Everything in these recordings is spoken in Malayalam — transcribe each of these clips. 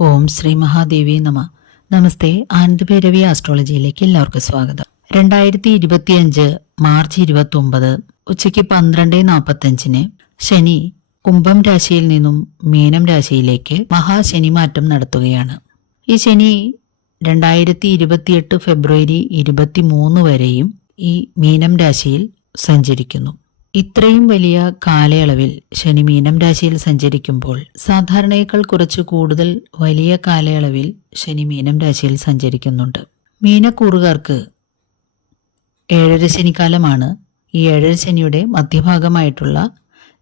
ഓം ശ്രീ മഹാദേവി നമ. നമസ്തേ ആനന്ദഭൈരവി ആസ്ട്രോളജിയിലേക്ക് എല്ലാവർക്കും സ്വാഗതം. രണ്ടായിരത്തി ഇരുപത്തിയഞ്ച് മാർച്ച് ഇരുപത്തി ഒമ്പത് ഉച്ചയ്ക്ക് പന്ത്രണ്ട് നാൽപ്പത്തഞ്ചിന് ശനി കുംഭം രാശിയിൽ നിന്നും മീനം രാശിയിലേക്ക് മഹാശനി മാറ്റം നടത്തുകയാണ്. ഈ ശനി രണ്ടായിരത്തി ഇരുപത്തിയെട്ട് ഫെബ്രുവരി ഇരുപത്തി മൂന്ന് വരെയും ഈ മീനം രാശിയിൽ സഞ്ചരിക്കുന്നു. ഇത്രയും വലിയ കാലയളവിൽ ശനി മീനം രാശിയിൽ സഞ്ചരിക്കുമ്പോൾ സാധാരണയേക്കാൾ കുറച്ച് കൂടുതൽ വലിയ കാലയളവിൽ ശനി മീനം രാശിയിൽ സഞ്ചരിക്കുന്നുണ്ട്. മീനക്കൂറുകാർക്ക് ഏഴര ശനിക്കാലമാണ്. ഈ ഏഴര ശനിയുടെ മധ്യഭാഗമായിട്ടുള്ള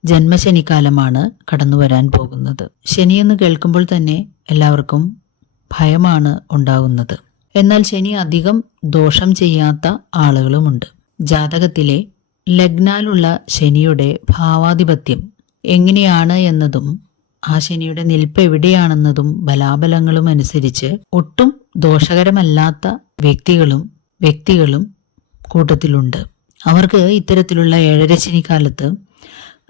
ജന്മശനിക്കാലമാണ് കടന്നു വരാൻ പോകുന്നത്. ശനി എന്ന് കേൾക്കുമ്പോൾ തന്നെ എല്ലാവർക്കും ഭയമാണ് ഉണ്ടാകുന്നത് എന്നാൽ ശനി അധികം ദോഷം ചെയ്യാത്ത ആളുകളുമുണ്ട്. ജാതകത്തിലെ ലഗ്നാലുള്ള ശനിയുടെ ഭാവാധിപത്യം എങ്ങനെയാണ് എന്നതും ആ ശനിയുടെ നിൽപ്പ് എവിടെയാണെന്നതും ബലാബലങ്ങളും അനുസരിച്ച് ഒട്ടും ദോഷകരമല്ലാത്ത വ്യക്തികളും വ്യക്തികളും കൂട്ടത്തിലുണ്ട്. അവർക്ക് ഇത്തരത്തിലുള്ള ഏഴര ശനിക്കാലത്ത്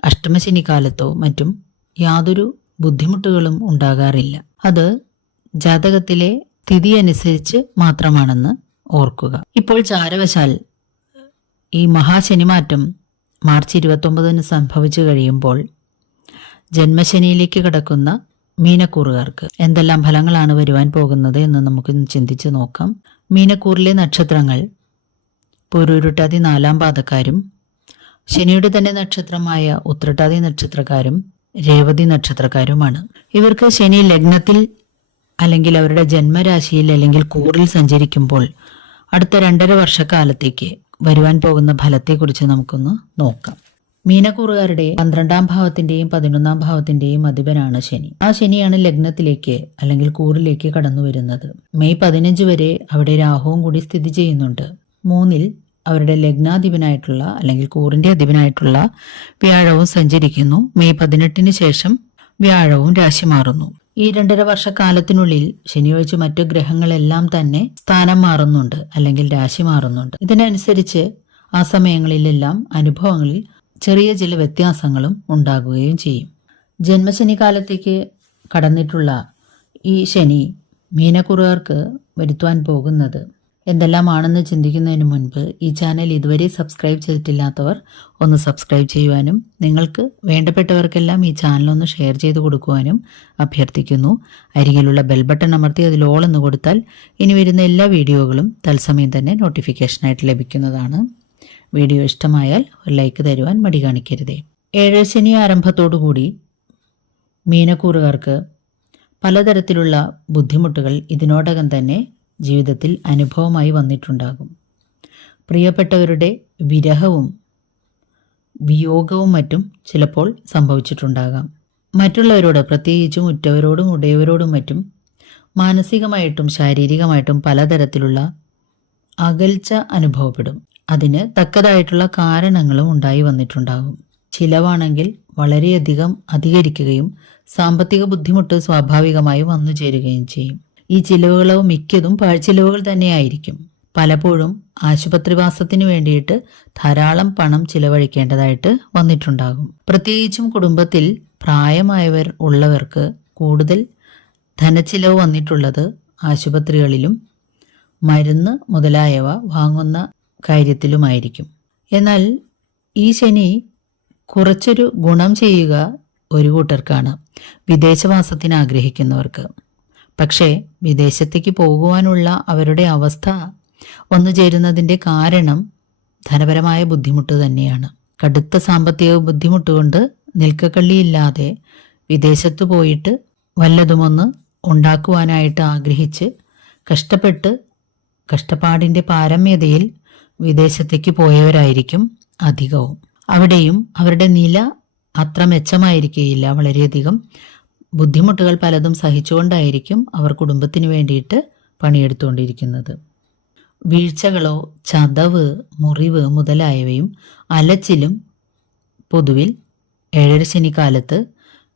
അഷ്ടമശനിക്കാലത്തോ മറ്റും യാതൊരു ബുദ്ധിമുട്ടുകളും ഉണ്ടാകാറില്ല. അത് ജാതകത്തിലെ സ്ഥിതി അനുസരിച്ച് മാത്രമാണെന്ന് ഓർക്കുക. ഇപ്പോൾ ചാരവശാൽ ഈ മഹാശനിമാറ്റം മാർച്ച് ഇരുപത്തൊമ്പതിന് സംഭവിച്ചു കഴിയുമ്പോൾ ജന്മശനിയിലേക്ക് കിടക്കുന്ന മീനക്കൂറുകാർക്ക് എന്തെല്ലാം ഫലങ്ങളാണ് വരുവാൻ പോകുന്നത് എന്ന് നമുക്ക് ചിന്തിച്ചു നോക്കാം. മീനക്കൂറിലെ നക്ഷത്രങ്ങൾ പൊരുരുട്ടാതി നാലാം പാദക്കാരും ശനിയുടെ തന്നെ നക്ഷത്രമായ ഉത്രട്ടാതി നക്ഷത്രക്കാരും രേവതി നക്ഷത്രക്കാരുമാണ്. ഇവർക്ക് ശനി ലഗ്നത്തിൽ അല്ലെങ്കിൽ അവരുടെ ജന്മരാശിയിൽ അല്ലെങ്കിൽ കൂറിൽ സഞ്ചരിക്കുമ്പോൾ അടുത്ത രണ്ടര വർഷക്കാലത്തേക്ക് വരുവാൻ പോകുന്ന ഫലത്തെക്കുറിച്ച് നമുക്കൊന്ന് നോക്കാം. മീനക്കൂറുകാരുടെ പന്ത്രണ്ടാം ഭാവത്തിന്റെയും പതിനൊന്നാം ഭാവത്തിന്റെയും അധിപനാണ് ശനി. ആ ശനിയാണ് ലഗ്നത്തിലേക്ക് അല്ലെങ്കിൽ കൂറിലേക്ക് കടന്നു വരുന്നത്. മെയ് പതിനഞ്ച് വരെ അവിടെ രാഹുവും കൂടി സ്ഥിതി ചെയ്യുന്നുണ്ട്. മൂന്നിൽ അവരുടെ ലഗ്നാധിപനായിട്ടുള്ള അല്ലെങ്കിൽ കൂറിന്റെ അധിപനായിട്ടുള്ള വ്യാഴവും സഞ്ചരിക്കുന്നു. മെയ് പതിനെട്ടിന് ശേഷം വ്യാഴവും രാശി മാറുന്നു. ഈ രണ്ടര വർഷക്കാലത്തിനുള്ളിൽ ശനിയാഴ്ച മറ്റു ഗ്രഹങ്ങളെല്ലാം തന്നെ സ്ഥാനം മാറുന്നുണ്ട് അല്ലെങ്കിൽ രാശി മാറുന്നുണ്ട്. ഇതിനനുസരിച്ച് ആ സമയങ്ങളിലെല്ലാം അനുഭവങ്ങളിൽ ചെറിയ ചില വ്യത്യാസങ്ങളും ഉണ്ടാകുകയും ചെയ്യും. ജന്മശനി കാലത്തേക്ക് കടന്നിട്ടുള്ള ഈ ശനി മീനക്കുറുകാർക്ക് വരുത്തുവാൻ പോകുന്നത് എന്തെല്ലാമാണെന്ന് ചിന്തിക്കുന്നതിന് മുൻപ് ഈ ചാനൽ ഇതുവരെ സബ്സ്ക്രൈബ് ചെയ്തിട്ടില്ലാത്തവർ ഒന്ന് സബ്സ്ക്രൈബ് ചെയ്യുവാനും നിങ്ങൾക്ക് വേണ്ടപ്പെട്ടവർക്കെല്ലാം ഈ ചാനൽ ഒന്ന് ഷെയർ ചെയ്ത് കൊടുക്കുവാനും അഭ്യർത്ഥിക്കുന്നു. അരികിലുള്ള ബെൽ ബട്ടൺ അമർത്തി അതിൽ ഓൾ എന്ന് കൊടുത്താൽ ഇനി വരുന്ന എല്ലാ വീഡിയോകളും തത്സമയം തന്നെ നോട്ടിഫിക്കേഷനായിട്ട് ലഭിക്കുന്നതാണ്. വീഡിയോ ഇഷ്ടമായാൽ ഒരു ലൈക്ക് തരുവാൻ മടി കാണിക്കരുതേ. ഏഴ് ശനി ആരംഭത്തോടുകൂടി മീനക്കൂറുകാർക്ക് പലതരത്തിലുള്ള ബുദ്ധിമുട്ടുകൾ ഇതിനോടകം തന്നെ ജീവിതത്തിൽ അനുഭവമായി വന്നിട്ടുണ്ടാകും. പ്രിയപ്പെട്ടവരുടെ വിരഹവും വിയോഗവും മറ്റും ചിലപ്പോൾ സംഭവിച്ചിട്ടുണ്ടാകാം. മറ്റുള്ളവരോട് പ്രത്യേകിച്ചും ഉറ്റവരോടും ഉടയവരോടും മറ്റും മാനസികമായിട്ടും ശാരീരികമായിട്ടും പലതരത്തിലുള്ള അകൽച്ച അനുഭവപ്പെടും. അതിന് തക്കതായിട്ടുള്ള കാരണങ്ങളും ഉണ്ടായി വന്നിട്ടുണ്ടാകും. ചിലവാണെങ്കിൽ വളരെയധികം അധികരിക്കുകയും സാമ്പത്തിക ബുദ്ധിമുട്ട് സ്വാഭാവികമായി വന്നു ചേരുകയും ചെയ്യും. ഈ ചിലവുകളോ മിക്കതും പാഴ്ചിലവുകൾ തന്നെയായിരിക്കും. പലപ്പോഴും ആശുപത്രിവാസത്തിന് വേണ്ടിയിട്ട് ധാരാളം പണം ചിലവഴിക്കേണ്ടതായിട്ട് വന്നിട്ടുണ്ടാകും. പ്രത്യേകിച്ചും കുടുംബത്തിൽ പ്രായമായവർ ഉള്ളവർക്ക് കൂടുതൽ ധനച്ചിലവ് വന്നിട്ടുള്ളത് ആശുപത്രികളിലും മരുന്ന് മുതലായവ വാങ്ങുന്ന കാര്യത്തിലുമായിരിക്കും. എന്നാൽ ഈ ശനി കുറച്ചൊരു ഗുണം ചെയ്യുക ഒരു കൂട്ടർക്കാണ് വിദേശവാസത്തിന് ആഗ്രഹിക്കുന്നവർക്ക്. പക്ഷേ വിദേശത്തേക്ക് പോകുവാനുള്ള അവരുടെ അവസ്ഥ വന്നു ചേരുന്നതിന്റെ കാരണം ധനപരമായ ബുദ്ധിമുട്ട് തന്നെയാണ്. കടുത്ത സാമ്പത്തിക ബുദ്ധിമുട്ട് കൊണ്ട് നിൽക്കക്കള്ളിയില്ലാതെ വിദേശത്ത് പോയിട്ട് വല്ലതുമൊന്ന് ഉണ്ടാക്കുവാനായിട്ട് ആഗ്രഹിച്ച് കഷ്ടപ്പെട്ട് കഷ്ടപ്പാടിന്റെ പാരമ്യതയിൽ വിദേശത്തേക്ക് പോയവരായിരിക്കും അധികവും. അവിടെയും അവരുടെ നില അത്ര മെച്ചമായിരിക്കുകയില്ല വളരെയധികം. ബുദ്ധിമുട്ടുകൾ പലതും സഹിച്ചുകൊണ്ടായിരിക്കും അവർ കുടുംബത്തിന് വേണ്ടിയിട്ട് പണിയെടുത്തുകൊണ്ടിരിക്കുന്നത്. വീഴ്ചകളോ ചതവ് മുറിവ് മുതലായവയും അലച്ചിലും പൊതുവിൽ ഏഴര ശനിക്കാലത്ത്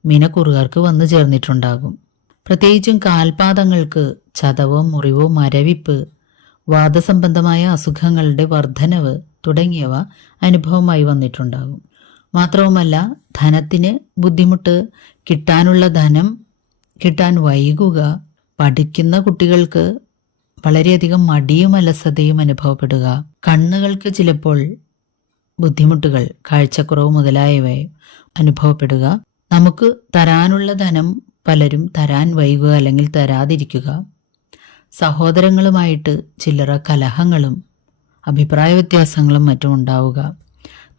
മിനക്കുറുകാർക്ക് വന്നു ചേർന്നിട്ടുണ്ടാകും. പ്രത്യേകിച്ചും കാൽപാദങ്ങൾക്ക് ചതവോ മുറിവോ മരവിപ്പ് വാദസംബന്ധമായ അസുഖങ്ങളുടെ വർധനവ് തുടങ്ങിയവ അനുഭവമായി വന്നിട്ടുണ്ടാകും. മാത്രവുമല്ല ധനത്തിന് ബുദ്ധിമുട്ട് കിട്ടാനുള്ള ധനം കിട്ടാൻ വൈകുക പഠിക്കുന്ന കുട്ടികൾക്ക് വളരെയധികം മടിയും അലസതയും അനുഭവപ്പെടുക. കണ്ണുകൾക്ക് ചിലപ്പോൾ ബുദ്ധിമുട്ടുകൾ കാഴ്ചക്കുറവ് മുതലായവ അനുഭവപ്പെടുക. നമുക്ക് തരാനുള്ള ധനം പലരും തരാൻ വൈകുക അല്ലെങ്കിൽ തരാതിരിക്കുക. സഹോദരങ്ങളുമായിട്ട് ചില്ലറ കലഹങ്ങളും അഭിപ്രായ വ്യത്യാസങ്ങളും മറ്റും ഉണ്ടാവുക.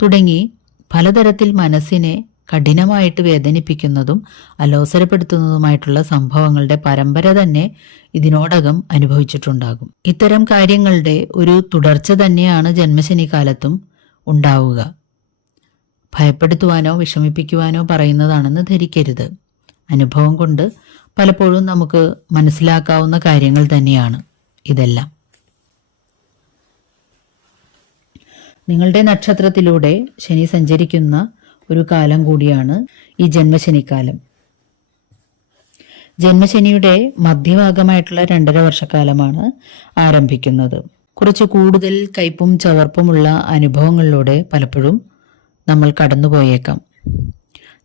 തുടങ്ങി പലതരത്തിൽ മനസ്സിനെ കഠിനമായിട്ട് വേദനിപ്പിക്കുന്നതും അലോസരപ്പെടുത്തുന്നതുമായിട്ടുള്ള സംഭവങ്ങളുടെ പരമ്പര തന്നെ ഇതിനോടകം അനുഭവിച്ചിട്ടുണ്ടാകും. ഇത്തരം കാര്യങ്ങളുടെ ഒരു തുടർച്ച തന്നെയാണ് ജന്മശനി കാലത്തും ഉണ്ടാവുക. ഭയപ്പെടുത്തുവാനോ വിഷമിപ്പിക്കുവാനോ പറയുന്നതാണെന്ന് ധരിക്കരുത്. അനുഭവം കൊണ്ട് പലപ്പോഴും നമുക്ക് മനസ്സിലാക്കാവുന്ന കാര്യങ്ങൾ തന്നെയാണ് ഇതെല്ലാം. നിങ്ങളുടെ നക്ഷത്രത്തിലൂടെ ശനി സഞ്ചരിക്കുന്ന ഒരു കാലം കൂടിയാണ് ഈ ജന്മശനിക്കാലം. ജന്മശനിയുടെ മധ്യഭാഗമായിട്ടുള്ള രണ്ടര വർഷക്കാലമാണ് ആരംഭിക്കുന്നത്. കുറച്ച് കൂടുതൽ കയ്പും ചവർപ്പുമുള്ള അനുഭവങ്ങളിലൂടെ പലപ്പോഴും നമ്മൾ കടന്നുപോയേക്കാം.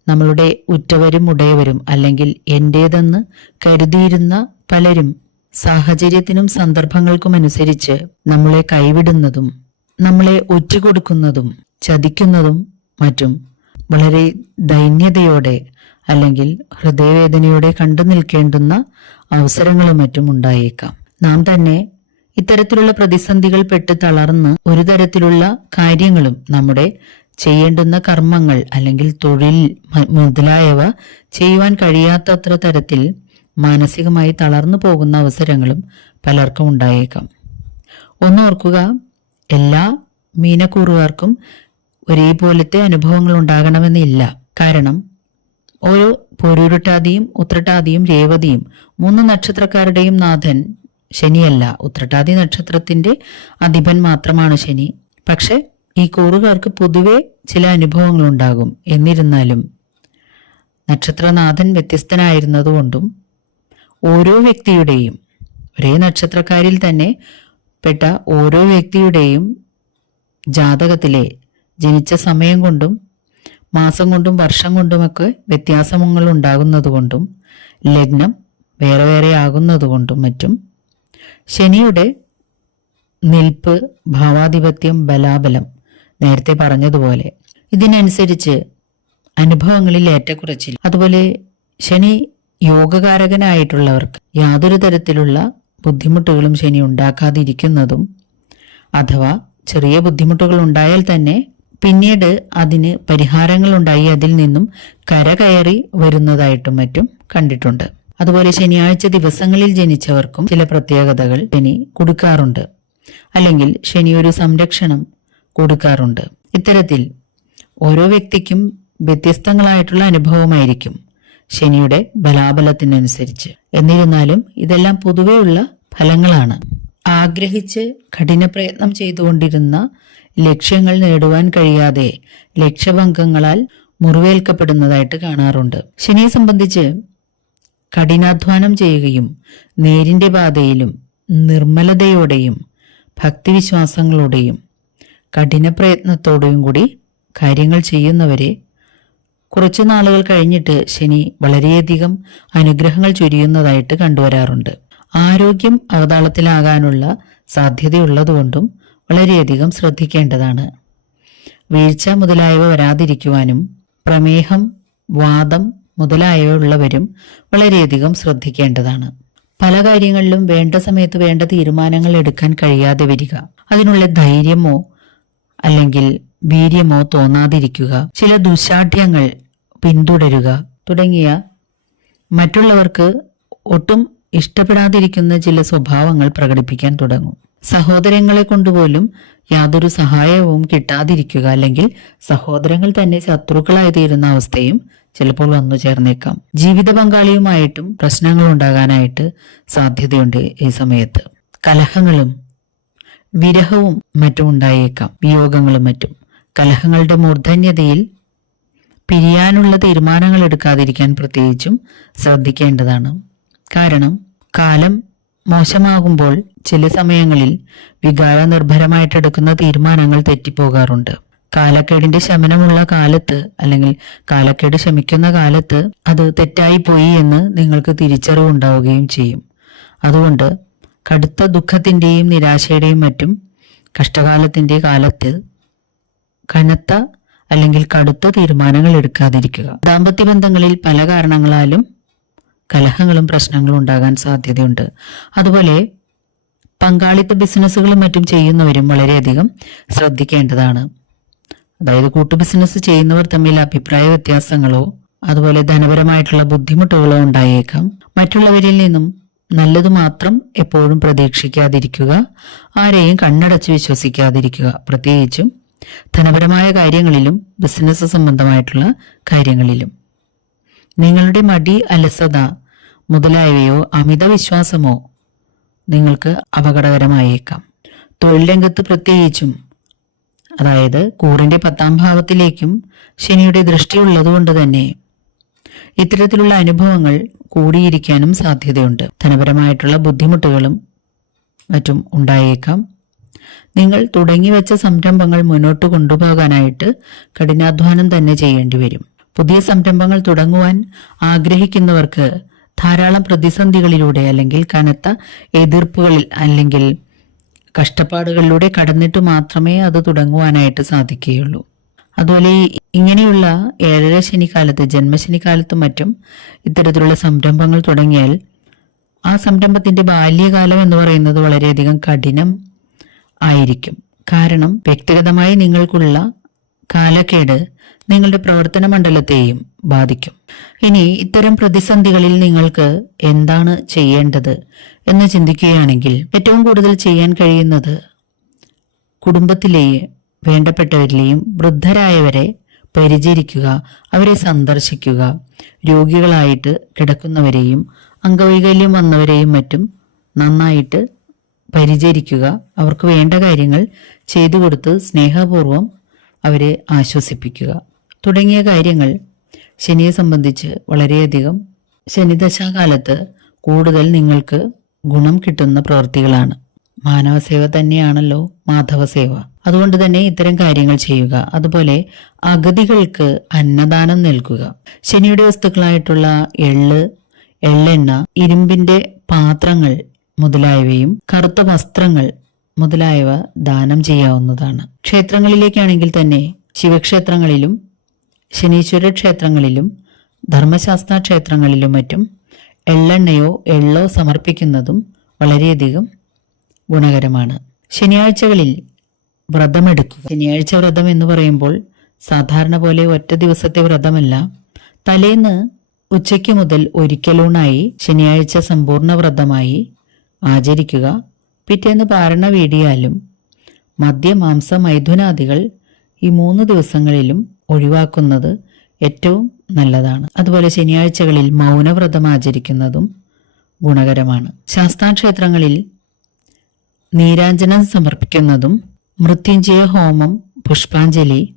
നമ്മളുടെ ഉറ്റവരും ഉടയവരും അല്ലെങ്കിൽ എന്റേതെന്ന് കരുതിയിരുന്ന പലരും സാഹചര്യത്തിനും സന്ദർഭങ്ങൾക്കും അനുസരിച്ച് നമ്മളെ കൈവിടുന്നതും നമ്മളെ ഒറ്റുകൊടുക്കുന്നതും ചതിക്കുന്നതും മറ്റും വളരെ ദൈന്യതയോടെ അല്ലെങ്കിൽ ഹൃദയവേദനയോടെ കണ്ടു നിൽക്കേണ്ടുന്ന അവസരങ്ങളും മറ്റും ഉണ്ടായേക്കാം. നാം തന്നെ ഇത്തരത്തിലുള്ള പ്രതിസന്ധികൾ പെട്ട് തളർന്ന് ഒരു തരത്തിലുള്ള കാര്യങ്ങളും നമ്മുടെ ചെയ്യേണ്ടുന്ന കർമ്മങ്ങൾ അല്ലെങ്കിൽ തൊഴിൽ മുതലായവ ചെയ്യുവാൻ കഴിയാത്തത്ര തരത്തിൽ മാനസികമായി തളർന്നു പോകുന്ന അവസരങ്ങളും പലർക്കും ഉണ്ടായേക്കാം. ഒന്നോർക്കുക എല്ലാ മീനക്കൂറുകാർക്കും ഒരേപോലത്തെ അനുഭവങ്ങൾ ഉണ്ടാകണമെന്നില്ല കാരണം ഓരോ പൊരുരുട്ടാതിയും ഉത്രട്ടാതിയും രേവതിയും മൂന്ന് നക്ഷത്രക്കാരുടെയും നാഥൻ ശനിയല്ല. ഉത്രട്ടാതി നക്ഷത്രത്തിന്റെ അധിപൻ മാത്രമാണ് ശനി. പക്ഷെ ഈ കൂറുകാർക്ക് പൊതുവെ ചില അനുഭവങ്ങൾ ഉണ്ടാകും എന്നിരുന്നാലും നക്ഷത്രനാഥൻ വ്യത്യസ്തനായിരുന്നതുകൊണ്ടും ഓരോ വ്യക്തിയുടെയും ഒരേ നക്ഷത്രക്കാരിൽ തന്നെ പെട്ട ഓരോ വ്യക്തിയുടെയും ജാതകത്തിലെ ജനിച്ച സമയം കൊണ്ടും മാസം കൊണ്ടും വർഷം കൊണ്ടുമൊക്കെ വ്യത്യാസങ്ങൾ ഉണ്ടാകുന്നതുകൊണ്ടും ലഗ്നം വേറെ വേറെ ആകുന്നതുകൊണ്ടും മറ്റും ശനിയുടെ നിൽപ്പ് ഭാവാധിപത്യം ബലാബലം നേരത്തെ പറഞ്ഞതുപോലെ ഇതിനനുസരിച്ച് അനുഭവങ്ങളിൽ ഏറ്റക്കുറച്ചിൽ. അതുപോലെ ശനി യോഗകാരകനായിട്ടുള്ളവർക്ക് യാതൊരു തരത്തിലുള്ള ബുദ്ധിമുട്ടുകളും ശനി ഉണ്ടാക്കാതിരിക്കുന്നതും അഥവാ ചെറിയ ബുദ്ധിമുട്ടുകൾ ഉണ്ടായാൽ തന്നെ പിന്നീട് അതിന് പരിഹാരങ്ങൾ ഉണ്ടായി അതിൽ നിന്നും കരകയറി വരുന്നതായിട്ടും മറ്റും കണ്ടിട്ടുണ്ട്. അതുപോലെ ശനിയാഴ്ച ദിവസങ്ങളിൽ ജനിച്ചവർക്കും ചില പ്രത്യേകതകൾ ശനി കൊടുക്കാറുണ്ട്. അല്ലെങ്കിൽ ശനി ഒരു സംരക്ഷണം കൊടുക്കാറുണ്ട്. ഇത്തരത്തിൽ ഓരോ വ്യക്തിക്കും വ്യത്യസ്തങ്ങളായിട്ടുള്ള അനുഭവമായിരിക്കും. ശനിയുടെ ബലാബലത്തിനനുസരിച്ച്. എന്നിരുന്നാലും ഇതെല്ലാം പൊതുവെയുള്ള ഫലങ്ങളാണ്. ആഗ്രഹിച്ച് കഠിനപ്രയത്നം ചെയ്തുകൊണ്ടിരുന്ന ലക്ഷ്യങ്ങൾ നേടുവാൻ കഴിയാതെ ലക്ഷ്യഭംഗങ്ങളാൽ മുറിവേൽക്കപ്പെടുന്നതായിട്ട് കാണാറുണ്ട്. ശനിയെ സംബന്ധിച്ച് കഠിനാധ്വാനം ചെയ്യുകയും നേരിന്റെ പാതയിലും നിർമ്മലതയോടെയും ഭക്തിവിശ്വാസങ്ങളോടെയും കഠിന പ്രയത്നത്തോടെയും കൂടി കാര്യങ്ങൾ ചെയ്യുന്നവരെ കുറച്ചു നാളുകൾ കഴിഞ്ഞിട്ട് ശനി വളരെയധികം അനുഗ്രഹങ്ങൾ ചൊരിയുന്നതായിട്ട് കണ്ടുവരാറുണ്ട്. ആരോഗ്യം അവതാളത്തിലാകാനുള്ള സാധ്യതയുള്ളതുകൊണ്ടും വളരെയധികം ശ്രദ്ധിക്കേണ്ടതാണ്. വീഴ്ച മുതലായവ വരാതിരിക്കുവാനും പ്രമേഹം വാദം മുതലായവ ഉള്ളവരും വളരെയധികം ശ്രദ്ധിക്കേണ്ടതാണ്. പല കാര്യങ്ങളിലും വേണ്ട സമയത്ത് വേണ്ട തീരുമാനങ്ങൾ എടുക്കാൻ കഴിയാതെ വരിക. അതിനുള്ള ധൈര്യമോ അല്ലെങ്കിൽ വീര്യമോ തോന്നാതിരിക്കുക. ചില ദുശാഠ്യങ്ങൾ പിന്തുടരുക. തുടങ്ങിയ മറ്റുള്ളവർക്ക് ഒട്ടും ഇഷ്ടപ്പെടാതിരിക്കുന്ന ചില സ്വഭാവങ്ങൾ പ്രകടിപ്പിക്കാൻ തുടങ്ങും. സഹോദരങ്ങളെ കൊണ്ടുപോലും യാതൊരു സഹായവും കിട്ടാതിരിക്കുക അല്ലെങ്കിൽ സഹോദരങ്ങൾ തന്നെ ശത്രുക്കളായി തീരുന്ന അവസ്ഥയും ചിലപ്പോൾ വന്നു ചേർന്നേക്കാം. ജീവിത പങ്കാളിയുമായിട്ടും പ്രശ്നങ്ങൾ ഉണ്ടാകാനായിട്ട് സാധ്യതയുണ്ട് ഈ സമയത്ത്. കലഹങ്ങളും വിരഹവും മറ്റും ഉണ്ടായേക്കാം. വിയോഗങ്ങളും മറ്റും. കലഹങ്ങളുടെ മൂർധന്യതയിൽ പിരിയാനുള്ള തീരുമാനങ്ങൾ എടുക്കാതിരിക്കാൻ പ്രത്യേകിച്ചും ശ്രദ്ധിക്കേണ്ടതാണ്. കാരണം കാലം മോശമാകുമ്പോൾ ചില സമയങ്ങളിൽ വികാര നിർഭരമായിട്ടെടുക്കുന്ന തീരുമാനങ്ങൾ തെറ്റിപ്പോകാറുണ്ട്. കാലക്കേടിന്റെ ശമനമുള്ള കാലത്ത് അല്ലെങ്കിൽ കാലക്കേട് ശമിക്കുന്ന കാലത്ത് അത് തെറ്റായി പോയി എന്ന് നിങ്ങൾക്ക് തിരിച്ചറിവ് ഉണ്ടാവുകയും ചെയ്യും. അതുകൊണ്ട് കടുത്ത ദുഃഖത്തിന്റെയും നിരാശയുടെയും മറ്റും കഷ്ടകാലത്തിന്റെ കാലത്ത് കനത്ത അല്ലെങ്കിൽ കടുത്ത തീരുമാനങ്ങൾ എടുക്കാതിരിക്കുക. ദാമ്പത്യ ബന്ധങ്ങളിൽ പല കാരണങ്ങളാലും കലഹങ്ങളും പ്രശ്നങ്ങളും ഉണ്ടാകാൻ സാധ്യതയുണ്ട്. അതുപോലെ പങ്കാളിത്ത ബിസിനസ്സുകളും മറ്റും ചെയ്യുന്നവരും വളരെയധികം ശ്രദ്ധിക്കേണ്ടതാണ്. അതായത് കൂട്ടു ബിസിനസ് ചെയ്യുന്നവർ തമ്മിൽ അഭിപ്രായ വ്യത്യാസങ്ങളോ അതുപോലെ ധനപരമായിട്ടുള്ള ബുദ്ധിമുട്ടുകളോ ഉണ്ടായേക്കാം. മറ്റുള്ളവരിൽ നിന്നും നല്ലത് മാത്രം എപ്പോഴും പ്രതീക്ഷിക്കാതിരിക്കുക ആരെയും കണ്ണടച്ച് വിശ്വസിക്കാതിരിക്കുക. പ്രത്യേകിച്ചും ധനപരമായ കാര്യങ്ങളിലും ബിസിനസ് സംബന്ധമായിട്ടുള്ള കാര്യങ്ങളിലും. നിങ്ങളുടെ മടി അലസത മുതലായവയോ അമിത വിശ്വാസമോ നിങ്ങൾക്ക് അപകടകരമായേക്കാം. തൊഴിൽ രംഗത്ത് പ്രത്യേകിച്ചും അതായത് കൂറിന്റെ പത്താം ഭാവത്തിലേക്കും ശനിയുടെ ദൃഷ്ടി ഉള്ളതുകൊണ്ട് തന്നെ ഇത്തരത്തിലുള്ള അനുഭവങ്ങൾ കൂടിയിരിക്കാനും സാധ്യതയുണ്ട്. ധനപരമായിട്ടുള്ള ബുദ്ധിമുട്ടുകളും മറ്റും ഉണ്ടായേക്കാം. നിങ്ങൾ തുടങ്ങിവെച്ച സംരംഭങ്ങൾ മുന്നോട്ട് കൊണ്ടുപോകാനായിട്ട് കഠിനാധ്വാനം തന്നെ ചെയ്യേണ്ടി വരും. പുതിയ സംരംഭങ്ങൾ തുടങ്ങുവാൻ ആഗ്രഹിക്കുന്നവർക്ക് ധാരാളം പ്രതിസന്ധികളിലൂടെ അല്ലെങ്കിൽ കനത്ത എതിർപ്പുകളിൽ അല്ലെങ്കിൽ കഷ്ടപ്പാടുകളിലൂടെ കടന്നിട്ട് മാത്രമേ അത് തുടങ്ങുവാനായിട്ട് സാധിക്കുകയുള്ളൂ. അതുപോലെ ഇങ്ങനെയുള്ള ഏഴര ശനിക്കാലത്ത് ജന്മശനിക്കാലത്തും മറ്റും ഇത്തരത്തിലുള്ള സംരംഭങ്ങൾ തുടങ്ങിയാൽ ആ സംരംഭത്തിന്റെ ബാല്യകാലം എന്ന് പറയുന്നത് വളരെയധികം കഠിനം ആയിരിക്കും. കാരണം വ്യക്തിഗതമായി നിങ്ങൾക്കുള്ള കാലക്കേട് നിങ്ങളുടെ പ്രവർത്തന മണ്ഡലത്തെയും ബാധിക്കും. ഇനി ഇത്തരം പ്രതിസന്ധികളിൽ നിങ്ങൾക്ക് എന്താണ് ചെയ്യേണ്ടത് എന്ന് ചിന്തിക്കുകയാണെങ്കിൽ ഏറ്റവും കൂടുതൽ ചെയ്യാൻ കഴിയുന്നത് കുടുംബത്തിലെയും വേണ്ടപ്പെട്ടവരിലെയും വൃദ്ധരായവരെ പരിചരിക്കുക അവരെ സന്ദർശിക്കുക രോഗികളായിട്ട് കിടക്കുന്നവരെയും അംഗവൈകല്യം വന്നവരെയും മറ്റും നന്നായിട്ട് പരിചരിക്കുക. അവർക്ക് വേണ്ട കാര്യങ്ങൾ ചെയ്തു കൊടുത്ത് സ്നേഹപൂർവം അവരെ ആശ്വസിപ്പിക്കുക. തുടങ്ങിയ കാര്യങ്ങൾ ശനിയെ സംബന്ധിച്ച് വളരെയധികം ശനിദശാകാലത്ത് കൂടുതൽ നിങ്ങൾക്ക് ഗുണം കിട്ടുന്ന പ്രവൃത്തികളാണ്. മാനവസേവ തന്നെയാണല്ലോ മാധവസേവ. അതുകൊണ്ട് തന്നെ ഇത്തരം കാര്യങ്ങൾ ചെയ്യുക. അതുപോലെ അഗതികൾക്ക് അന്നദാനം നൽകുക. ശനിയുടെ വസ്തുക്കളായിട്ടുള്ള എള്ള് എള്ളെണ്ണ ഇരുമ്പിന്റെ പാത്രങ്ങൾ മുതലായവയും കറുത്ത വസ്ത്രങ്ങൾ മുതലായവ ദാനം ചെയ്യാവുന്നതാണ്. ക്ഷേത്രങ്ങളിലേക്കാണെങ്കിൽ തന്നെ ശിവക്ഷേത്രങ്ങളിലും ശനീശ്വര ക്ഷേത്രങ്ങളിലും ധർമ്മശാസ്ത്ര ക്ഷേത്രങ്ങളിലും മറ്റും എള്ളെണ്ണയോ എള്ളോ സമർപ്പിക്കുന്നതും വളരെയധികം ഗുണകരമാണ്. ശനിയാഴ്ചകളിൽ വ്രതമെടുക്കുക. ശനിയാഴ്ച വ്രതം എന്ന് പറയുമ്പോൾ സാധാരണ പോലെ ഒറ്റ ദിവസത്തെ വ്രതമല്ല. തലേന്ന് ഉച്ചയ്ക്ക് മുതൽ ഒരിക്കലൂണായി ശനിയാഴ്ച സമ്പൂർണ വ്രതമായി ആചരിക്കുക. പിറ്റേന്ന് പാരണ വീടിയാലും മദ്യമാംസ മൈഥുനാദികൾ ഈ മൂന്ന് ദിവസങ്ങളിലും ഒഴിവാക്കുന്നത് ഏറ്റവും നല്ലതാണ്. അതുപോലെ ശനിയാഴ്ചകളിൽ മൗനവ്രതം ആചരിക്കുന്നതും ഗുണകരമാണ്. ശാസ്താക്ഷേത്രങ്ങളിൽ നീരാഞ്ജനം സമർപ്പിക്കുന്നതും മൃത്യുഞ്ജയ ഹോമം പുഷ്പാഞ്ജലി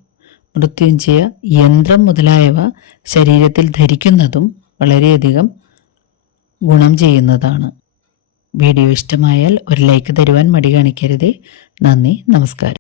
മൃത്യുഞ്ജയ യന്ത്രം മുതലായവ ശരീരത്തിൽ ധരിക്കുന്നതും വളരെയധികം ഗുണം ചെയ്യുന്നതാണ്. വീഡിയോ ഇഷ്ടമായാൽ ഒരു ലൈക്ക് തരുവാൻ മടി കാണിക്കരുത്. നന്ദി നമസ്കാരം.